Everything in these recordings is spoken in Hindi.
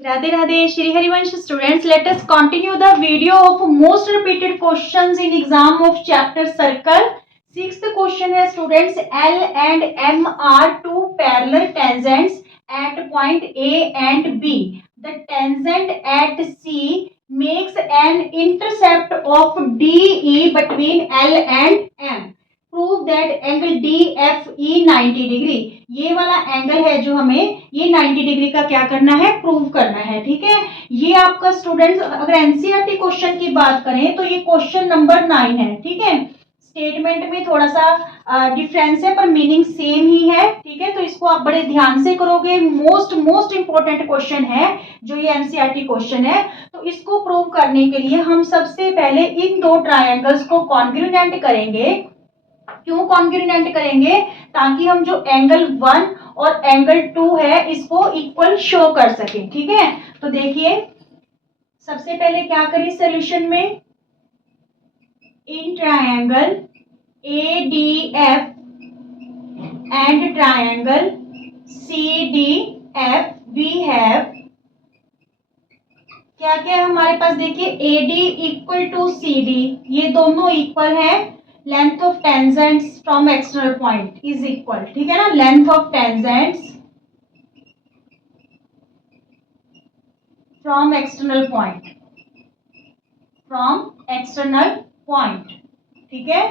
Radhe Radhe, Shri Harivansh students, let us continue the video of most repeated questions in exam of chapter circle. Sixth question है students, L and M are two parallel tangents at point A and B. The tangent at C makes an intercept of DE between L and M. Prove that angle D F E 90 degree, ये वाला एंगल है जो हमें ये 90 डिग्री का क्या करना है, प्रूव करना है। ठीक है, ये आपका स्टूडेंट्स अगर एनसीईआरटी क्वेश्चन की बात करें तो ये क्वेश्चन नंबर 9 है। ठीक है, स्टेटमेंट में थोड़ा सा डिफरेंस है पर मीनिंग सेम ही है। ठीक है, तो इसको आप बड़े ध्यान से करोगे, मोस्ट इंपॉर्टेंट क्वेश्चन है जो ये एनसीईआरटी क्वेश्चन है। तो इसको प्रूव करने के लिए हम सबसे पहले इन दो ट्रायंगल्स को कॉन्ग्रुएंट करेंगे। क्यों कॉन्ग्रुएंट करेंगे? ताकि हम जो एंगल 1 और एंगल 2 है इसको इक्वल शो कर सके। ठीक है, तो देखिए सबसे पहले क्या करें सॉल्यूशन में, in triangle A D F and triangle C D F we have क्या क्या हमारे पास, देखिए A D equal to C D, ये दोनों इक्वल है। Length of tangents from external point is equal, ठीक है ना, length of tangents from external point, ठीक है।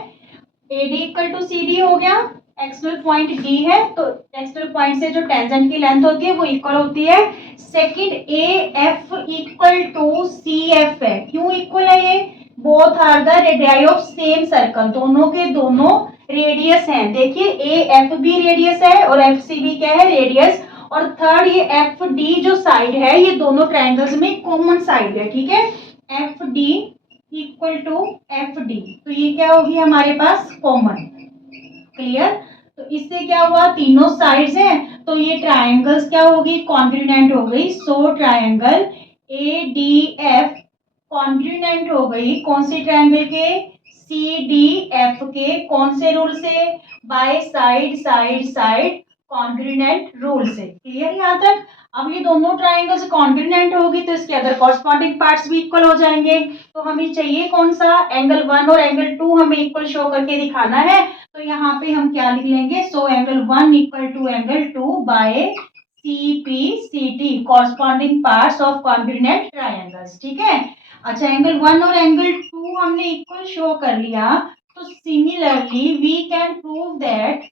A D equal to C D हो गया, एक्सटर्नल पॉइंट डी है तो एक्सटर्नल पॉइंट से जो टेंजेंट की लेंथ होती है वो इक्वल होती है। Second A F equal to C F है। क्यों इक्वल है ये? Both are the radii of same circle, दोनों के दोनों रेडियस हैं। देखिए ए एफ बी रेडियस है और एफ सी बी क्या है, रेडियस। और थर्ड ये एफ डी जो साइड है ये दोनों ट्रायंगल्स में कॉमन साइड है। ठीक है, F D equal to F D, तो ये क्या होगी हमारे पास, कॉमन। क्लियर, तो इससे क्या हुआ, तीनों साइड्स हैं तो ये ट्रायंगल्स क्या होगी, कॉन्ग्रुएंट हो गई। So triangle A D F congruent हो गई कौन से ट्रायंगल के, सी डी एफ के। कौन से रूल से, by side side side congruent rule से। क्लियर यहाँ तक? अब ये दोनों ट्रायंगल्स कॉन्ग्रुएंट होगी तो इसके अदर कॉरस्पॉन्डिंग पार्ट्स भी इक्वल हो जाएंगे। तो हमें चाहिए कौन सा, एंगल 1 और एंगल 2 हमें इक्वल शो करके दिखाना है। तो यहाँ पे हम क्या लिख लेंगे, so angle 1 equal to angle 2 by C P C T, corresponding parts of congruent triangles. ठीक है, अच्छा एंगल 1 और एंगल 2 हमने इक्वल शो कर लिया तो similarly we can prove that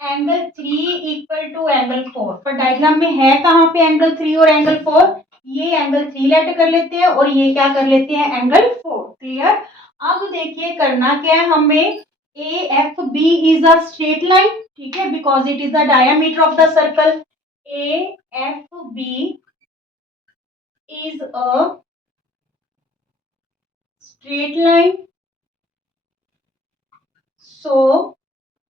angle 3 equal to angle 4। पर डायग्राम में है कहाँ पे एंगल 3 और एंगल 4, ये एंगल 3 लेट कर लेते हैं और ये क्या कर लेते हैं, एंगल 4। क्लियर, अब देखिए करना क्या है हमें, A F B is a straight line, ठीक है, because it is the diameter of the circle. A F B is a straight line, so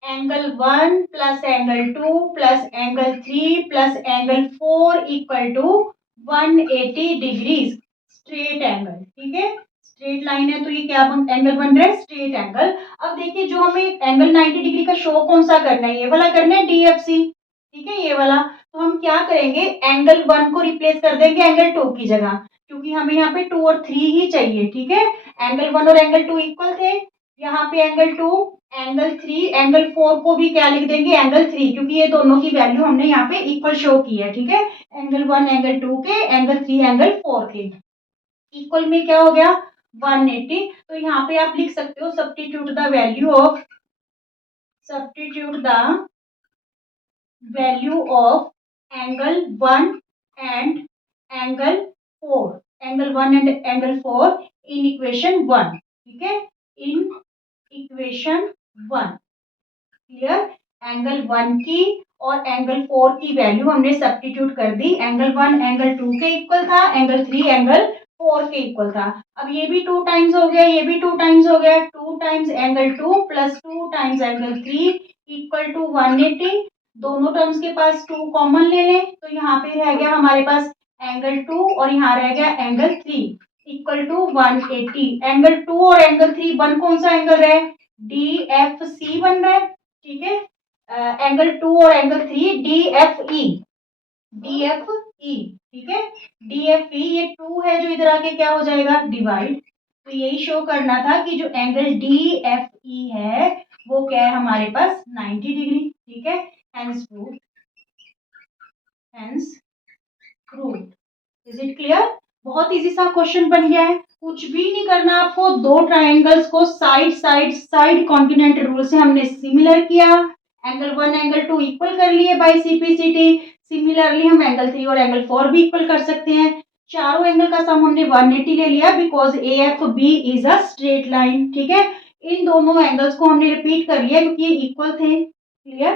angle 1 plus angle 2 plus angle 3 plus angle 4 equal to 180 degrees straight angle. ठीक है, स्ट्रेट लाइन है तो ये क्या एंगल बन रहा है, स्ट्रेट एंगल। अब देखिए जो हमें एंगल 90 डिग्री का शो कौन सा करना है, ये वाला करना है डीएफसी। ठीक है, ये वाला। तो हम क्या करेंगे, एंगल 1 को रिप्लेस कर देंगे एंगल 2 की जगह, क्योंकि हमें यहाँ पे 2 और 3 ही चाहिए। ठीक है, एंगल 1 और एंगल 2 इक्वल थे, यहाँ पे एंगल 2 एंगल 3 एंगल 4 को भी क्या लिख देंगे, एंगल 3, क्योंकि ये दोनों की वैल्यू हमने यहाँ पे इक्वल शो की है। ठीक है, एंगल 1 एंगल 2 के, एंगल 3 एंगल 4 के, इक्वल में क्या हो गया 180। तो यहाँ पे आप लिख सकते हो substitute the value of angle 1 and angle 4 in equation 1। ठीक है, इन इक्वेशन 1। क्लियर, एंगल 1 की और एंगल 4 की वैल्यू हमने सब्स्टिट्यूट कर दी। एंगल 1 एंगल 2 के इक्वल था, एंगल 3 एंगल 4 के इक्वल था। अब ये भी 2 टाइम्स हो गया, ये भी 2 टाइम्स हो गया, 2 times angle 2 plus 2 times angle 3 equal to 180। दोनों टर्म्स के पास 2 कॉमन ले लें तो यहाँ पे रह गया हमारे पास एंगल 2 और यहाँ रह गया एंगल 3 इक्वल टू 180। एंगल 2 और एंगल 3 वन कौन सा एंगल है, डी एफ सी बन रहा है। ठीक है, एंगल 2 और एंगल 3 DFE, DFE, ठीक है, DFE, ये 2 है जो इधर आके क्या हो जाएगा, डिवाइड। तो यही शो करना था कि जो एंगल DFE है वो क्या है हमारे पास 90 डिग्री, ठीक है, hence proved, hence proved. Is it clear? बहुत इजी सा क्वेश्चन बन गया है, कुछ भी नहीं करना आपको, दो ट्राइंगल्स को side side side continental rule से हमने सिमिलर किया, एंगल 1 एंगल 2 इक्वल कर लिए बाय CPCT। सिमिलरली हम एंगल 3 और एंगल 4 भी इक्वल कर सकते हैं। चारों एंगल का सम हमने 180 ले लिया because AFB is a straight line, ठीक है। इन दोनों एंगल्स को हमने रिपीट कर लिया क्योंकि ये इक्वल थे, क्लियर।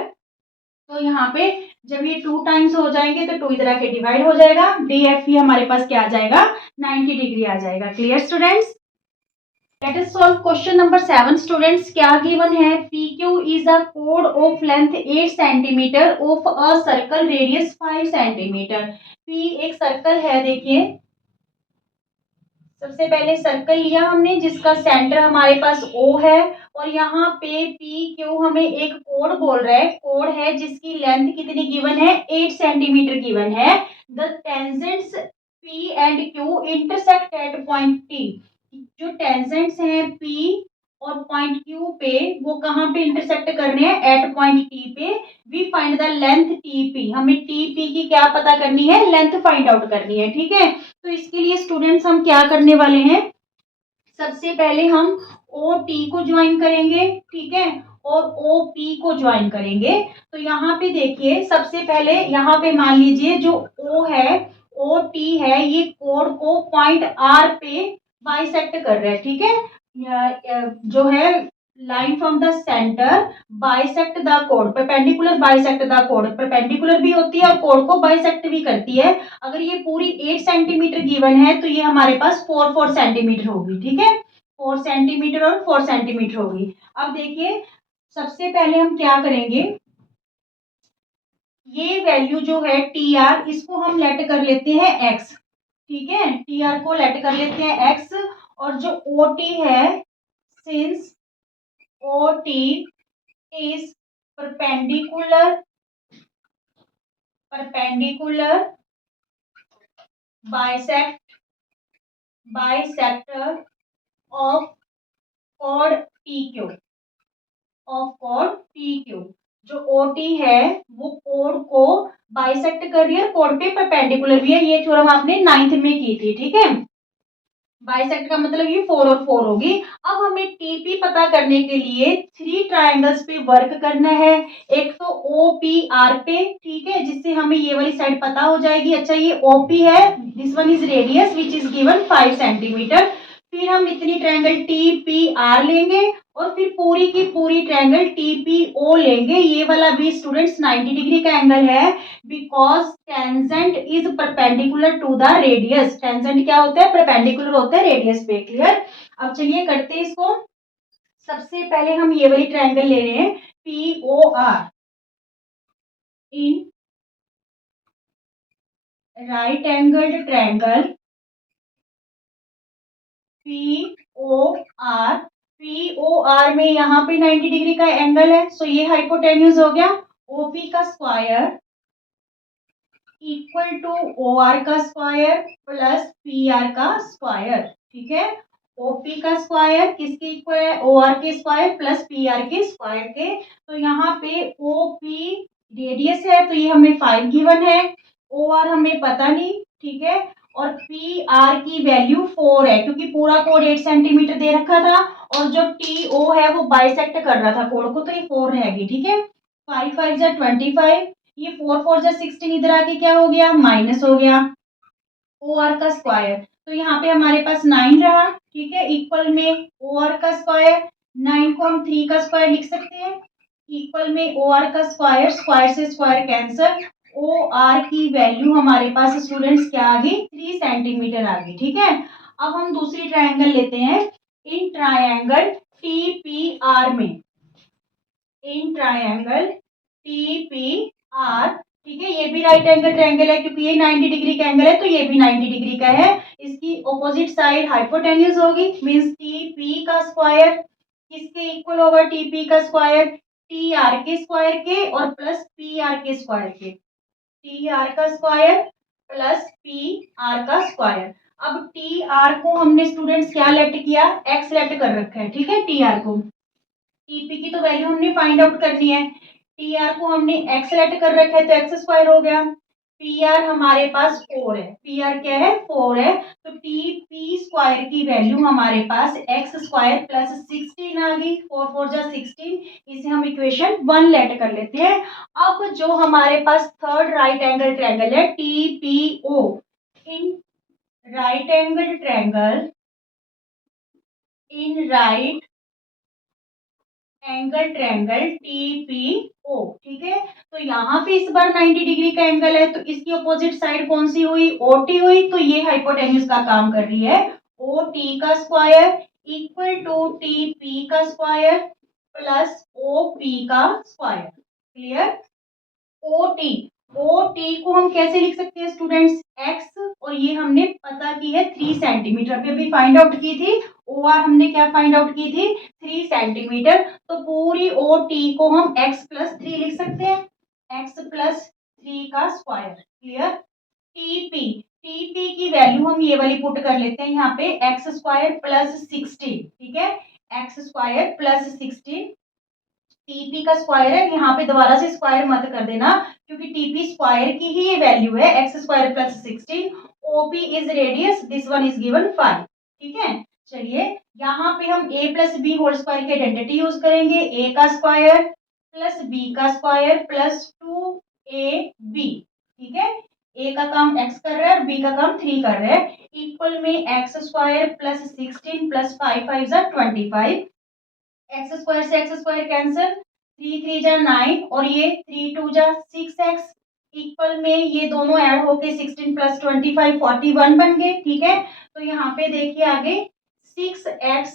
तो यहाँ पे जब ये 2 टाइम्स हो जाएंगे तो 2 इधर आके डिवाइड हो जाएगा, DFE हमारे पास क्या आ जाएगा, 90 डिग्री आ जाएगा। Clear students? Let us solve question number 7 students. क्या गिवन है, PQ is a code of length 8 centimetre of a circle radius 5 centimetre. P एक सर्कल है, देखिए सबसे पहले सर्कल लिया हमने जिसका सेंटर हमारे पास O है, और यहाँ पे PQ हमें एक कोड बोल रहा है, कोड है जिसकी लेंथ कितनी गिवन है, 8 सेंटीमीटर गिवन है। The tangents P and Q intersect at point T। जो टेंजेंट्स हैं P और पॉइंट Q पे वो कहाँ पे इंटरसेक्ट करने हैं, एट पॉइंट T पे। We find the length TP, हमें TP की क्या पता करनी है, लेंथ फाइंड आउट करनी है, ठीक है। तो इसके लिए स्टूडेंट्स हम क्या करने वाले हैं, सबसे पहले हम OT को ज्वाइन करेंगे, ठीक है, और OP को ज्वाइन करेंगे। तो यहाँ पे देखिए सबसे पहले यहाँ पे मान लीजिए जो O है, OT है, ये कोड को पॉइंट R पे बाइसेक्ट कर रहा है, ठीक है। जो है line from the centre bisect the code, perpendicular bisect the code, perpendicular भी होती है और कोड को बाइसेक्ट भी करती है। अगर ये पूरी 8 सेंटीमीटर गिवन है तो ये हमारे पास 4 सेंटीमीटर होगी, ठीक है, 4 सेंटीमीटर और 4 सेंटीमीटर होगी। अब देखिए सबसे पहले हम क्या करेंगे, ये वैल्यू जो है TR, इसको हम लेट कर लेते हैं X, ठीक है, TR को लेट कर लेते हैं X। और जो OT है, since OT is perpendicular bisector of chord PQ, जो OT है वो कोड को बाइसेक्ट कर रही है, कोड पे परपेंडिकुलर भी है। ये थ्योरम आपने 9th में की थी, ठीक है। बाइसेक्ट का मतलब ये 4 और 4 होगी। अब हमें TP पता करने के लिए 3 ट्राइंगल्स पे वर्क करना है। एक तो OPR पे, ठीक है, जिससे हमें ये वाली साइड पता हो जाएगी। अच्छा ये OP है, this one is radius which is given 5 centimetre. फिर हम इतनी ट्रायंगल TPR लेंगे और फिर पूरी की पूरी ट्रायंगल TPO लेंगे। ये वाला भी स्टूडेंट्स 90 डिग्री का एंगल है because tangent is perpendicular to the radius. Tangent क्या होता है, परपेंडिकुलर होता है रेडियस पे, क्लियर। अब चलिए करते हैं इसको। सबसे पहले हम ये वाली ट्रायंगल ले रहे हैं POR in right angled triangle POR में यहाँ पे 90 डिग्री का एंगल है, सो ये हाइपोटेन्यूज हो गया। OP का स्क्वायर इक्वल टू OR का स्क्वायर प्लस PR का स्क्वायर, ठीक है। OP का स्क्वायर किसके इक्वल है, OR के स्क्वायर प्लस PR के स्क्वायर के। तो यहाँ पे OP रेडियस है तो ये हमें 5 गिवन है, OR हमें पता नहीं, ठीक है, और PR की वैल्यू 4 है क्योंकि पूरा कोड 8 सेंटीमीटर दे रखा था और जो TO है वो बाइसेक्ट कर रहा था कोड को, तो ये 4 रहेगी, ठीक है। 5 5 जा 25, ये 4 4 जा 16, इधर आके क्या हो गया, माइनस हो गया। OR का स्क्वायर तो यहाँ पे हमारे पास 9 रहा, ठीक है, इक्वल में OR का स्क्वायर, 9 को हम 3 का स्क्वायर लिख सकते हैं, इक्वल में OR का स्क्वायर, स्क्वायर से स्क्वायर कैंसल। OR की वैल्यू हमारे पास स्टूडेंट्स क्या आ गई, 3 सेंटीमीटर आ गई, ठीक है। अब हम दूसरी ट्रायंगल लेते हैं। इन ट्रायंगल TPR में, इन ट्रायंगल TPR, ठीक है, ये भी राइट एंगल ट्रायंगल है क्योंकि ये 90 डिग्री का एंगल है तो ये भी 90 डिग्री का है। इसकी ऑपोजिट साइड हाइपोटेन्यूज होगी, मींस TP का स्क्वायर किसके इक्वल होगा, TP का स्क्वायर टी आर के स्क्वायर के और प्लस पी आर के स्क्वायर के, टी आर का स्क्वायर प्लस पी आर का स्क्वायर। अब टी आर को हमने स्टूडेंट्स क्या लेट किया, एक्स लेट कर रखा है, ठीक है। टी आर को, टीपी की तो वैल्यू हमने फाइंड आउट करनी है, टी आर को हमने एक्स लेट कर रखा है तो एक्स स्क्वायर हो गया। पी आर हमारे पास 4 है, पी आर क्या है 4 है, तो टी पी स्क्वायर की वैल्यू हमारे पास एक्स स्क्वायर प्लस 16 आ गई, 4 4 जा 16, इसे हम इक्वेशन 1 लेट कर लेते हैं। अब जो हमारे पास थर्ड राइट एंगल ट्रायंगल है T P O, in right angle triangle, in right angle triangle TPO, ठीक है। तो यहाँ पे इस बार 90 डिग्री का एंगल है, तो इसकी अपोजिट साइड कौन सी हुई, ओटी हुई, तो ये हाइपोटेन्यूज का काम कर रही है। ओ टी का square equal to T P का स्क्वायर प्लस ओ पी का स्क्वायर, क्लियर। ओ टी को हम कैसे लिख सकते हैं स्टूडेंट्स, एक्स, और ये हमने पता की है 3 सेंटीमीटर पे भी फाइंड आउट की थी। ओ आर हमने क्या फाइंड आउट की थी, 3 सेंटीमीटर, तो पूरी ओ टी को हम एक्स प्लस 3 लिख सकते हैं, एक्स प्लस 3 का स्क्वायर, क्लियर। टीपी की वैल्यू हम ये वाली पुट कर लेते हैं यहाँ पे, एक्स स्क्वायर प्लस 16, ठीक है, एक्स स्क्वायर प्लस 16, टीपी का स्क्वायर है, यहाँ पे दोबारा से स्क्वायर मत कर देना क्योंकि टीपी स्क्वायर की ही ये वैल्यू है, x square plus 16, OP is radius, this one is given 5, ठीक है। चलिए यहाँ पे हम a plus b whole square की आइडेंटिटी यूज करेंगे, a का स्क्वायर प्लस b का स्क्वायर प्लस 2ab, ठीक है। a का काम x कर रहा है और b का काम 3 कर रहा है, इक्वल में एक्स स्क्वायर प्लस 16 प्लस 5 5 जा 25, एक्स स्क्वायर से एक्स स्क्वायर कैंसिल, 3 3 जा 9 और ये 3 2 जा 6x, इक्वल में ये दोनों ऐड होके 16 प्लस 25 41 बन गए, ठीक है। तो यहाँ पे देखिए आगे 6x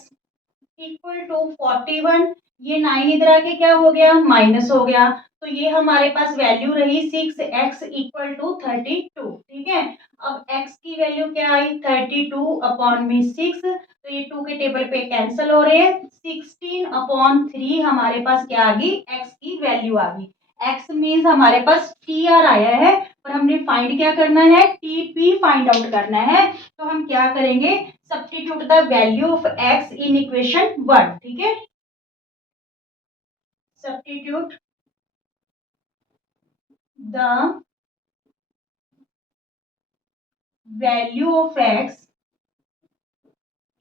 इक्वल टू 41, ये 9 इधर आके क्या हो गया, माइनस हो गया, तो ये हमारे पास वैल्यू रही 6x इक्वल टू 32, ठीक है। अब x की वैल्यू क्या आई 32 अपॉन में 6, तो ये 2 के टेबल पे कैंसिल हो रहे हैं, 16 अपॉन 3 हमारे पास क्या आ गई, x की वैल्यू आ गई। x मीन्स हमारे पास टी आर आया है और हमने फाइंड क्या करना है, टी पी फाइंड आउट करना है, तो हम क्या करेंगे, substitute the value of x in equation 1, ठीक है। Substitute the value of x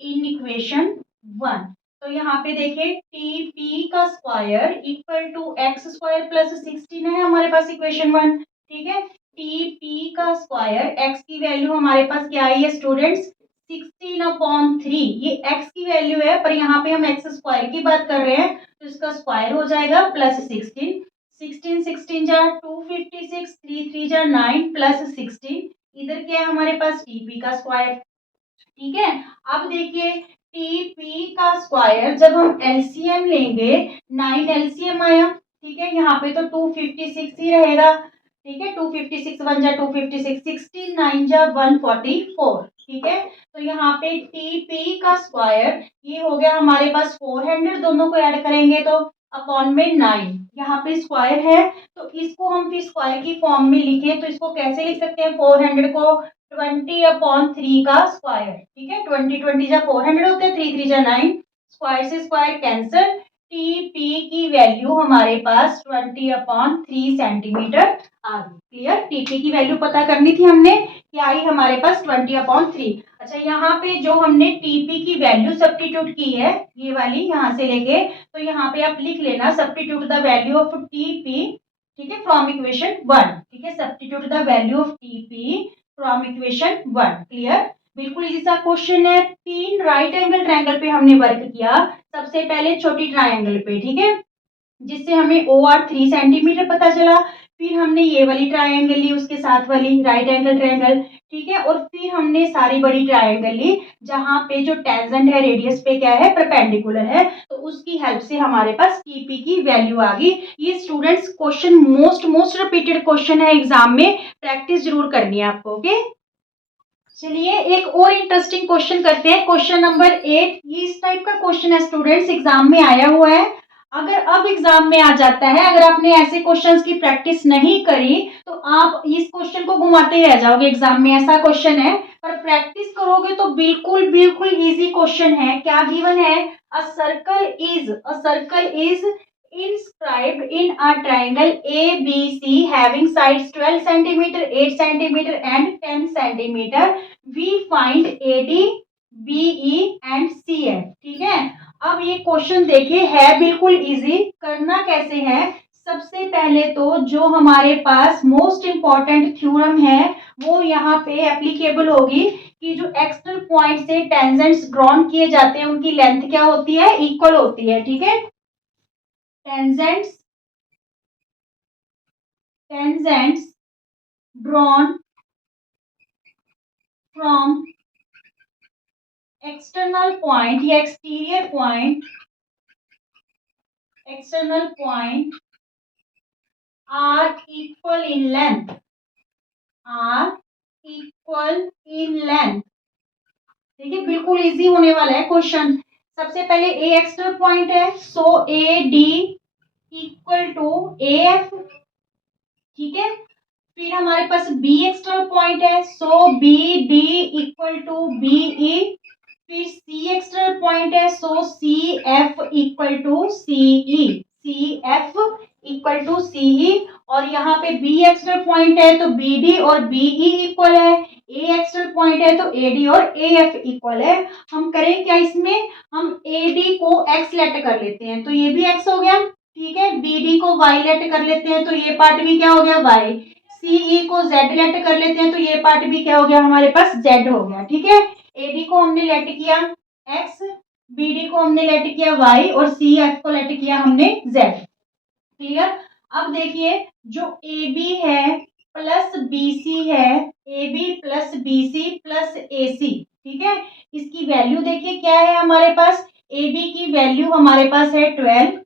in equation 1, तो यहाँ पे देखिए टी पी का square equal to x square plus 16 है हमारे पास इक्वेशन 1, ठीक है। टी पी का स्क्वायर, एक्स की वैल्यू हमारे पास क्या आई है स्टूडेंट्स 16 अपॉन 3, ये एक्स की वैल्यू है पर यहाँ पे हम एक्स स्क्वायर की बात कर रहे हैं तो इसका स्क्वायर हो जाएगा प्लस 16, 16 16 जा 256, 3 3 जा 9 प्लस 16, इधर क्या है हमारे पास टीपी का स्क्वायर, ठीक है। अब देखिए टीपी का स्क्वायर जब हम एलसीएम लेंगे 9 एलसीएम आया, ठीक है, यहाँ पे तो 256 ही रहेगा, ठीक है, 256 1 जा 256, 16 9 जा 144, ठीक है। तो यहाँ पे टीपी का स्क्वायर ये हो गया हमारे पास 400, दोनों को ऐड करेंगे तो अपॉन में 9, यहाँ पे स्क्वायर है तो इसको हम फिर स्क्वायर की फॉर्म में लिखें तो इसको कैसे लिख सकते हैं, 400 को 20 अपॉन 3 का स्क्वायर, ठीक है, 20 20 जा 400 होते हैं, 3 3 जा 9, स्क्वायर से स्क्वायर कैंसिल, टी पी की वैल्यू हमारे पास 20 अपॉन 3 सेंटीमीटर आ गई, क्लियर। टीपी की वैल्यू पता करनी थी हमने, क्या आई हमारे पास 20 अपॉन 3। अच्छा यहाँ पे जो हमने टीपी की वैल्यू सब्स्टिट्यूट की है ये वाली यहाँ से लेके, तो यहाँ पे आप लिख लेना substitute the value of TP, ठीक है, फ्रॉम इक्वेशन 1, ठीक है, substitute the value of TP from equation 1, clear. बिल्कुल इजी सा क्वेश्चन है, 3 राइट एंगल ट्रायंगल पे हमने वर्क किया, सबसे पहले छोटी ट्रायंगल पे, ठीक है, जिससे हमें ओ आर 3 सेंटीमीटर पता चला, फिर हमने ये वाली ट्रायंगल ली उसके साथ वाली राइट एंगल ट्रायंगल, ठीक है, और फिर हमने सारी बड़ी ट्रायंगल ली जहां पे जो टेंजेंट है रेडियस पे क्या है परपेंडिकुलर है, तो उसकी हेल्प से हमारे पास टीपी की वैल्यू आ गई। ये students question most repeated question है एग्जाम में, प्रैक्टिस जरूर करनी है आपको, ओके। चलिए एक और इंटरेस्टिंग क्वेश्चन करते हैं, क्वेश्चन नंबर 8, ये इस टाइप का क्वेश्चन है स्टूडेंट्स एग्जाम में आया हुआ है, अगर अब एग्जाम में आ जाता है, अगर आपने ऐसे क्वेश्चंस की प्रैक्टिस नहीं करी तो आप इस क्वेश्चन को घुमाते रह जाओगे एग्जाम में, ऐसा क्वेश्चन है। पर प्रैक्टिस करोगे तो बिल्कुल बिल्कुल इजी क्वेश्चन है। क्या गिवन है? A circle is inscribed in a triangle ABC having sides 12 centimeter, 8 centimeter and 10 centimeter. We find AD, BE and CF। ठीक है, अब ये क्वेश्चन देखिए, है बिल्कुल इजी। करना कैसे है? सबसे पहले तो जो हमारे पास मोस्ट इंपॉर्टेंट थ्योरम है वो यहाँ पे एप्लीकेबल होगी कि जो एक्सटर्नल पॉइंट से टेंजेंट्स ड्रॉन किए जाते हैं उनकी लेंथ क्या होती है? इक्वल होती है। ठीक है, tangents tangents drawn from external point या external point are equal in length, are equal in length. देखिए बिल्कुल इजी होने वाला है क्वेश्चन। सबसे पहले ए एक्सटर्नल पॉइंट है, so A D equal to A F. ठीक है, फिर हमारे पास बी एक्सटर्नल पॉइंट है, so B D equal to B E. फिर सी एक्सटर्नल पॉइंट है, so C F equal to C E, C F equal to C E. और यहाँ पे बी एक्सटर्नल पॉइंट है तो बी डी और बीई इक्वल है, ए एक्सटर्नल पॉइंट है तो ए डी और ए एफ इक्वल है। हम करें क्या इसमें? हम ए डी को एक्स लेट कर लेते हैं तो ये भी एक्स हो गया। ठीक है, बी डी को वाई लेट कर लेते हैं तो ये पार्ट भी क्या हो गया? वाई। सीई को जेड लेट कर लेते हैं तो ये पार्ट भी क्या हो गया? हमारे पास जेड हो गया। ठीक है, एडी को हमने लेट किया एक्स, बीडी को हमने लेट किया वाई और सी एफ को लेट किया हमने जेड। क्लियर? अब देखिए, जो ए बी है प्लस बी सी है, A B plus B C plus A C. ठीक है, इसकी वैल्यू देखिए क्या है हमारे पास? ए बी की वैल्यू हमारे पास है 12,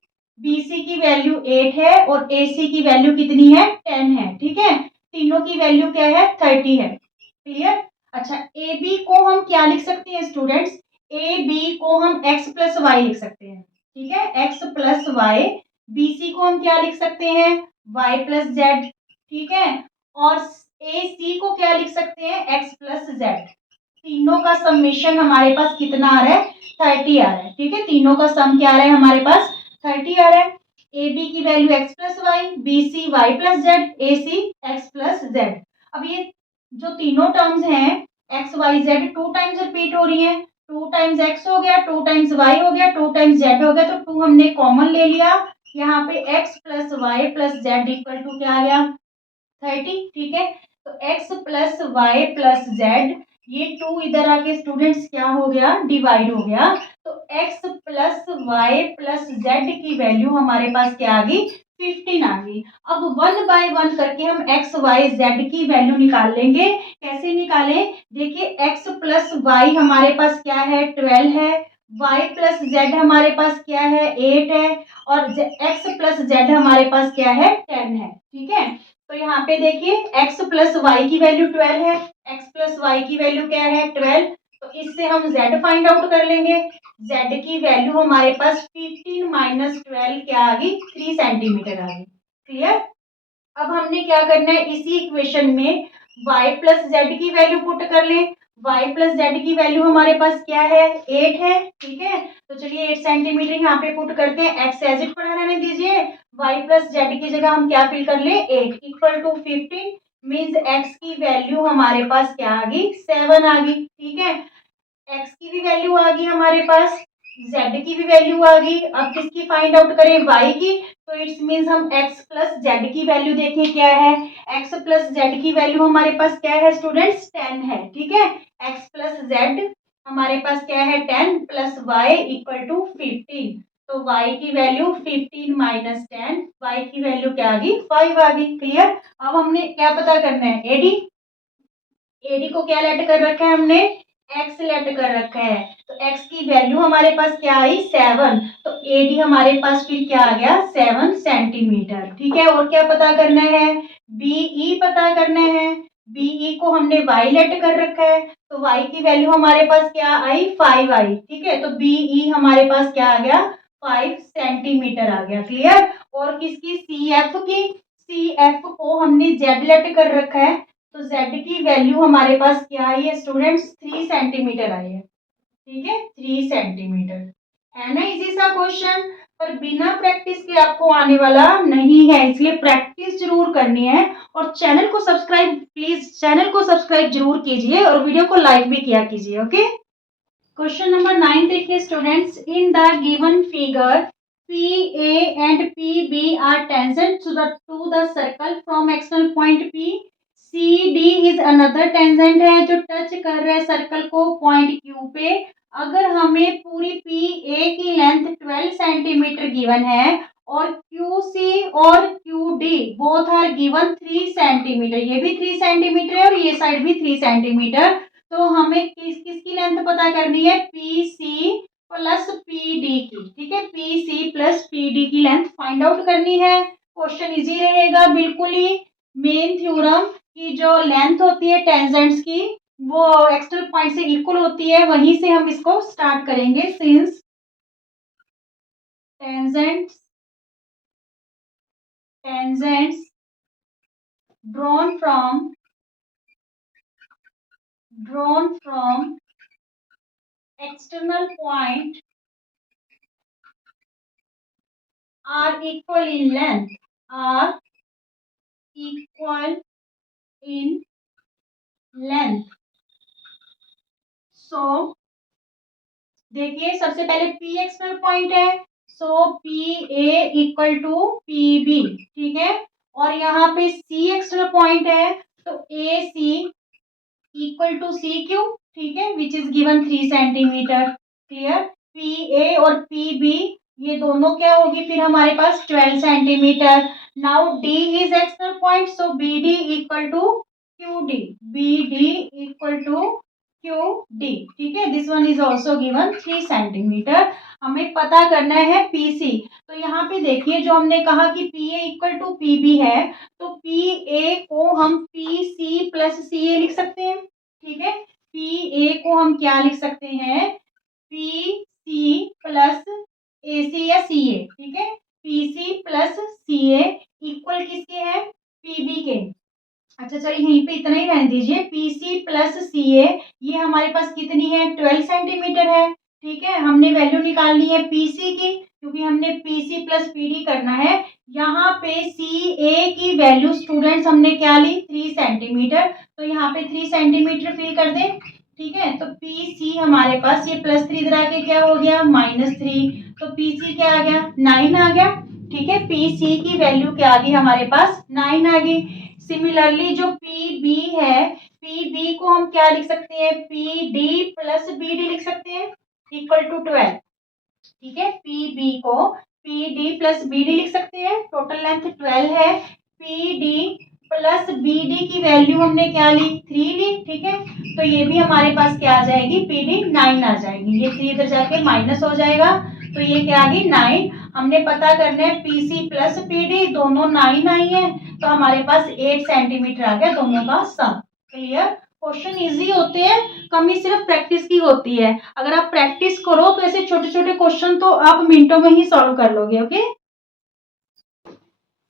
बी सी की वैल्यू 8 है और ए सी की वैल्यू कितनी है? 10 है। ठीक है, तीनों की वैल्यू क्या है? 30 है। क्लियर? अच्छा, ए बी को हम क्या लिख सकते हैं स्टूडेंट्स? ए बी को हम एक्स प्लस वाई लिख सकते हैं। ठीक है, एक्स प्लस वाई। बीसी को हम क्या लिख सकते हैं? Y plus z. ठीक है, और ए सी को क्या लिख सकते हैं? X plus Z. तीनों का समेशन हमारे पास कितना आ रहा है? 30 आ रहा है। ठीक है, तीनों का सम क्या आ रहा है हमारे पास? 30 आ रहा है। ए बी की value X plus Y, B C Y plus Z, A C X plus Z. अब ये जो तीनों टर्म्स हैं X Y Z 2 times repeat हो रही है। 2 टाइम्स एक्स हो गया, 2 टाइम्स वाई हो गया, 2 टाइम्स जेड हो गया, तो 2 हमने कॉमन ले लिया। यहाँ पे x plus y plus z equal to क्या आ गया? 30। ठीक है, तो x plus y plus z, ये 2 इधर आके स्टूडेंट्स क्या हो गया? डिवाइड हो गया। तो x plus y plus z की वैल्यू हमारे पास क्या आ गई? 15 आ गई। अब 1 बाय 1 करके हम x y z की वैल्यू निकाल लेंगे। कैसे निकालें? देखिए, x प्लस वाई हमारे पास क्या है? 12 है, y प्लस जेड हमारे पास क्या है? 8 है, और x प्लस जेड हमारे पास क्या है? 10 है। ठीक है, तो यहाँ पे देखिए x प्लस वाई की वैल्यू 12 है, x प्लस वाई की वैल्यू क्या है? 12। तो इससे हम z फाइंड आउट कर लेंगे। z की वैल्यू हमारे पास 15 माइनस 12 क्या आ गई? 3 सेंटीमीटर आ गई। क्लियर? अब हमने क्या करना है? इसी इक्वेशन में y प्लस जेड की वैल्यू पुट कर लें। y प्लस जेड की वैल्यू हमारे पास क्या है? 8 है। ठीक है, तो चलिए 8 सेंटीमीटर यहाँ पे पुट करते हैं। x एज इट पड़ा रहने दीजिए, y प्लस जेड की जगह हम क्या फिल कर ले? 8 इक्वल टू 15 मीन्स x की वैल्यू हमारे पास क्या आ गई? 7 आ गई। ठीक है, x की भी वैल्यू आ गई हमारे पास, z की भी वैल्यू आ गई। अब किसकी फाइंड आउट करें? y की। तो इट्स मीन्स हम x प्लस जेड की वैल्यू देखें क्या है? x प्लस जेड की वैल्यू हमारे पास क्या है स्टूडेंट्स? 10 है। ठीक है, x प्लस जेड हमारे पास क्या है? 10 प्लस y इक्वल टू 15। तो y की वैल्यू 15 माइनस 10, y की वैल्यू क्या आ गई? 5 आ गई। क्लियर? अब हमने क्या पता करना है? एडी। एडी को क्या लेट कर रखा है हमने? एक्स लेट कर रखा है। तो एक्स की वैल्यू हमारे पास क्या आई? 7। तो एडी हमारे पास फिर क्या आ गया? 7 सेंटीमीटर। ठीक है, और क्या पता करना है? बीई पता करना है। बीई को हमने वाई लेट कर रखा है, तो वाई की वैल्यू हमारे पास क्या आई? 5 आई। ठीक है, तो बीई हमारे पास क्या आ गया? 5 सेंटीमीटर आ गया। क्लियर। और किसकी, CF की, CF को हमने Z लेट कर रखा है, तो Z की वैल्यू हमारे पास क्या आई है स्टूडेंट्स, 3 सेंटीमीटर आई है। ठीक है, 3 सेंटीमीटर। है ना इजी सा क्वेश्चन, पर बिना प्रैक्टिस के आपको आने वाला नहीं है, इसलिए प्रैक्टिस जरूर करनी है। और चैनल को सब्सक्राइब, प्लीज चैनल को सब्सक्राइब जरूर कीजिए और वीडियो को लाइक भी किया कीजिए। ओके। क्वेश्चन नंबर 9 देखिए students, in the given figure P A and P B are tangent to the circle from external point P, C D is another tangent है जो टच कर रहा है सर्कल को पॉइंट क्यू पे। अगर हमें पूरी पी ए की लेंथ 12 सेंटीमीटर गिवन है और क्यू सी और Q D both are given 3 centimetre, ये भी 3 सेंटीमीटर है और ये साइड भी 3 सेंटीमीटर, तो हमें किसकी लेंथ पता करनी है, P C plus P D की। ठीक है, P C plus P D की लेंथ फाइंड आउट करनी है। क्वेश्चन इजी रहेगा बिल्कुल ही। मेन थ्योरम की जो लेंथ होती है टेंजेंट्स की वो एक्सटर्नल पॉइंट से इक्वल होती है, वहीं से हम इसको स्टार्ट करेंगे। Since tangents tangents drawn from external point are equal in length, are equal in length। so देखिए सबसे पहले P एक्सटर्नल पॉइंट है, so P A equal to P B. ठीक है, और यहाँ पे C एक्सटर्नल पॉइंट है, तो A C equal to C Q. ठीक है, which is given 3 centimetre. Clear. P A और पी बी ये दोनों क्या होगी फिर हमारे पास 12 centimetre. Now D is external point, so B D equal to Q D, B D equal to Q D. ठीक है, this one is also given 3 centimetre. हमें पता करना है पीसी। तो यहाँ पे देखिए जो हमने कहा कि P A equal to P B है, तो पी ए को हम पी सी प्लस सी ए लिख सकते हैं। ठीक है, पी ए को हम क्या लिख सकते हैं, पी सी प्लस ए सी या सी ए। ठीक है, पी सी प्लस सी ए इक्वल किसके हैं, पी बी के। अच्छा चलिए यहीं पे इतना ही रहने दीजिए, पी सी प्लस सी ए ये हमारे पास कितनी है, 12 सेंटीमीटर है। ठीक है, हमने वैल्यू निकालनी है पी सी की, क्योंकि हमने P C plus P D करना है। यहाँ पे सी ए की वैल्यू स्टूडेंट्स हमने क्या ली, 3 सेंटीमीटर, तो यहाँ पे 3 सेंटीमीटर फिल कर दें। ठीक है, तो पी सी हमारे पास ये +3 इधर आके क्या हो गया, -3, तो पी सी क्या आ गया, 9 आ गया। ठीक है, पी सी की वैल्यू क्या आ गई हमारे पास, 9 आ गई। सिमिलरली जो पी बी है, पी बी को हम क्या लिख सकते हैं, P D plus B D लिख सकते हैं इक्वल टू 12। ठीक है, पी बी को P D plus B D लिख सकते हैं, टोटल लेंथ 12 है। P D plus B D की वैल्यू हमने क्या ली, 3 ली। ठीक है, तो ये भी हमारे पास क्या आ जाएगी, पी डी 9 आ जाएगी, ये 3 इधर जाके माइनस हो जाएगा, तो ये क्या आ गई 9। हमने पता करना है P C plus P D, दोनों 9 आई है, तो हमारे पास 8 सेंटीमीटर आ गया दोनों का सम। क्लियर। क्वेश्चन इजी होते हैं, कमी सिर्फ प्रैक्टिस की होती है। अगर आप प्रैक्टिस करो तो ऐसे छोटे छोटे क्वेश्चन तो आप मिनटों में ही सॉल्व कर लोगे। ओके,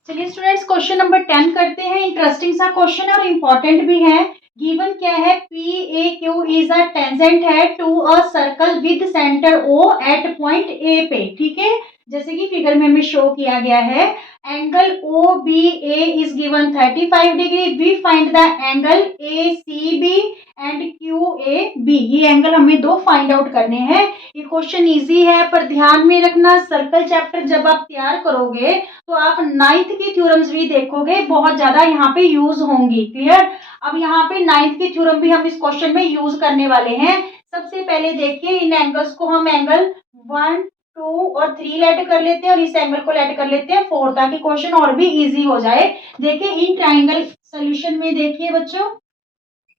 चलिए स्टूडेंट्स क्वेश्चन नंबर 10 करते हैं। इंटरेस्टिंग सा क्वेश्चन है और इम्पोर्टेंट भी है। गिवन क्या है, P A Q is a tangent है to a circle with centre O at point A पे। ठीक है, जैसे कि फिगर में हमें शो किया गया है, angle O B A is given 35 degree. We find the angle A C B and Q A B. ये एंगल हमें दो फाइंड आउट करने हैं। ये क्वेश्चन इजी है, पर ध्यान में रखना सर्कल चैप्टर जब आप तैयार करोगे तो आप 9th की थ्योरम्स भी देखोगे, बहुत ज्यादा यहाँ पे यूज होंगी। क्लियर। अब यहाँ पे 9th की थ्योरम भी हम इस क्वेश्चन में यूज करने वाले हैं। सबसे पहले देखिए इन एंगल्स को हम एंगल 1, 2 और 3 लेट कर लेते हैं और इस एंगल को लेट कर लेते हैं 4, ताकि क्वेश्चन और भी इजी हो जाए। देखिए इन ट्राइंगल सोल्यूशन में देखिए बच्चों,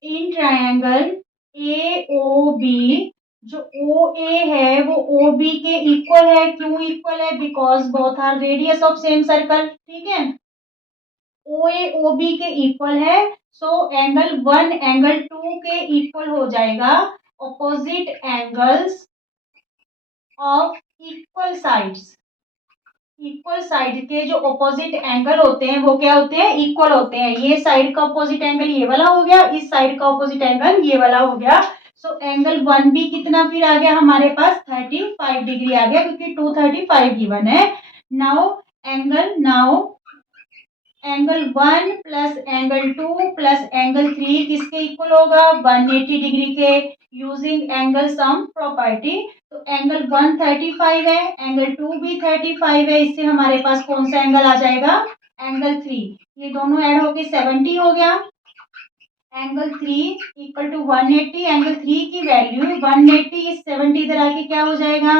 in triangle A O B, जो ओ ए है वो ओ बी के इक्वल है। क्यों इक्वल है, because both are radius of same circle. ठीक है, ओ ए ओ बी के इक्वल है, सो एंगल 1 एंगल 2 के इक्वल हो जाएगा। Opposite angles of equal side के जो ऑपोजिट एंगल होते हैं वो क्या होते हैं, इक्वल होते हैं। ये साइड का ऑपोजिट एंगल ये वाला हो गया, इस साइड का ऑपोजिट एंगल ये वाला हो गया। सो एंगल 1 भी कितना फिर आ गया हमारे पास 35 डिग्री आ गया, क्योंकि 235 गिवन है। Now angle 1 plus angle 2 plus angle 3 किसके इक्वल होगा, 180 डिग्री के, यूजिंग एंगल सम प्रॉपर्टी। तो एंगल 1 35 है, एंगल 2 भी 35 है, इससे हमारे पास कौन सा एंगल आ जाएगा, एंगल 3। ये दोनों ऐड होके 70 हो गया। एंगल 3 इक्वल टू 180, एंगल 3 की वैल्यू 180 इस 70 इधर आके क्या हो जाएगा,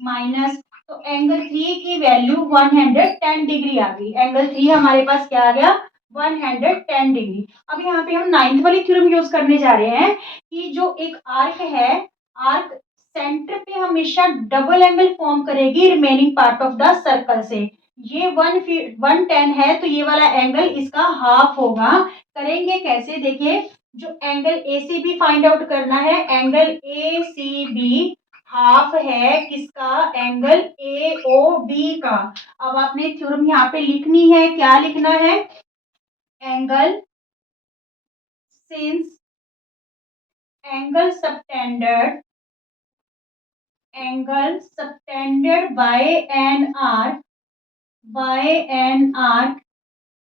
माइनस। तो एंगल 3 की वैल्यू 110 डिग्री आ गई। एंगल 3 हमारे पास क्या आ गया, 110 डिग्री। अब यहाँ पे हम 9th वाली थ्योरम यूज करने जा रहे हैं कि जो एक आर्क है, आर्क सेंटर पे हमेशा डबल एंगल फॉर्म करेगी remaining part of the circle से। ये 110 है तो ये वाला एंगल इसका हाफ होगा। करेंगे कैसे, देखिए, जो एंगल ACB फाइंड आउट करना है, एंगल ACB हाफ है किसका, एंगल AOB का। अब आपने थ्योरम यहाँ पे लिखनी है, क्या लिखना है, angle since angle subtended bye an arc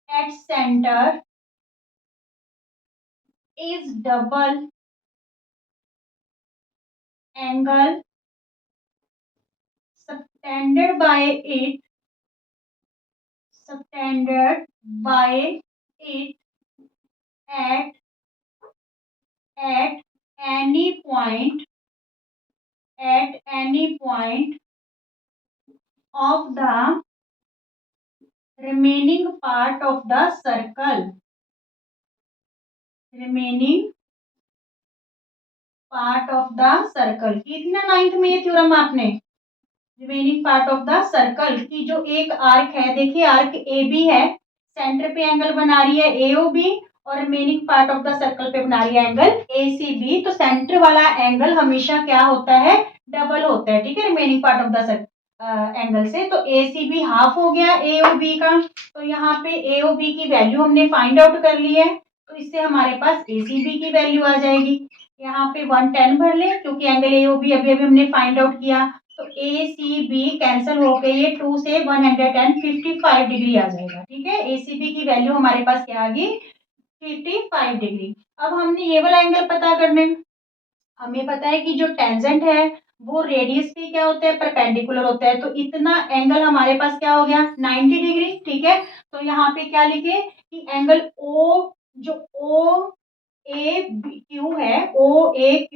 at center is double angle subtended by it at any point of the remaining part of the circle, कितना 9th में ये थ्योरम आपने, remaining part of the circle की जो एक आर्क है, देखिए आर्क AB है, सेंटर पे एंगल बना रही है AOB और remaining part of the circle पे बना रही है एंगल ACB। तो सेंटर वाला एंगल हमेशा क्या होता है, डबल होता है, ठीक है, remaining part of the angle से। तो ACB हाफ हो गया AOB का। तो यहाँ पे AOB की वैल्यू हमने फाइंड आउट कर ली है, तो इससे हमारे पास ACB की वैल्यू आ जाएगी। यहाँ पे 110 भर ले, क्योंकि एंगल AOB अभी हमने फाइंड आउट किया। तो ACB कैंसिल होके ये 2 से 110 55 डिग्री आ जाएगा, ठीक है। ACB की वैल्यू हमारे पास क्या आ गई, 55 डिग्री। अब हमने ये वाला एंगल पता करने, हमें पता है कि जो टेंजेंट है वो रेडियस पे क्या होता है, परपेंडिकुलर होता है। तो इतना एंगल हमारे पास क्या हो गया, 90 डिग्री, ठीक है। तो यहाँ पे क्या लिखे कि एंगल O, जो OAQ है, OAQ,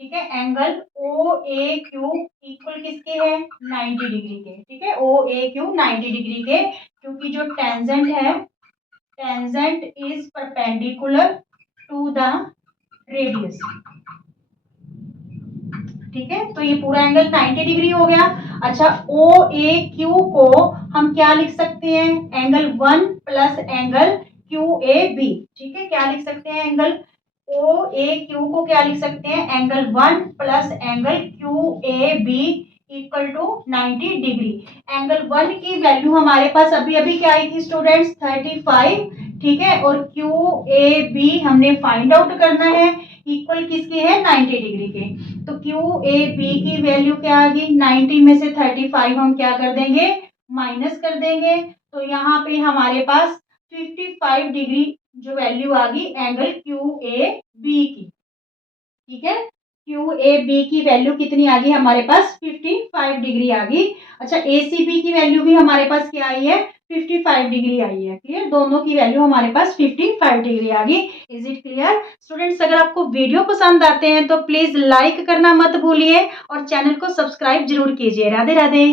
ठीक है, एंगल OAQ इक्वल किसके है, 90 डिग्री के, ठीक है, OAQ 90 डिग्री के, क्योंकि जो टेंजेंट है, tangent is perpendicular to the radius, ठीक है। तो ये पूरा एंगल 90 डिग्री हो गया। अच्छा, OAQ को हम क्या लिख सकते हैं, एंगल 1 प्लस एंगल QAB, ठीक है। क्या लिख सकते हैं, एंगल OAQ को क्या लिख सकते हैं, angle 1 plus angle QAB equal to 90 degree. Angle 1 की वैल्यू हमारे पास अभी अभी क्या आई थी स्टूडेंट्स, 35, ठीक है, और QAB हमने फाइंड आउट करना है, इक्वल किसके है, 90 डिग्री के। तो QAB की वैल्यू क्या आ गई, 90 में से 35 हम क्या कर देंगे, माइनस कर देंगे। तो यहाँ पे हमारे पास 55 डिग्री जो वैल्यू आ गई एंगल QAB की, ठीक है। QAB की वैल्यू कितनी आ गई हमारे पास, 55 डिग्री आ गई। अच्छा, ACB की वैल्यू भी हमारे पास क्या आई है, 55 डिग्री आई है, क्लियर। दोनों की वैल्यू हमारे पास 55 डिग्री आ गई। Is it clear students? अगर आपको वीडियो पसंद आते हैं तो प्लीज लाइक करना मत भूलिए और चैनल को सब्सक्राइब जरूर कीजिए। राधे राधे।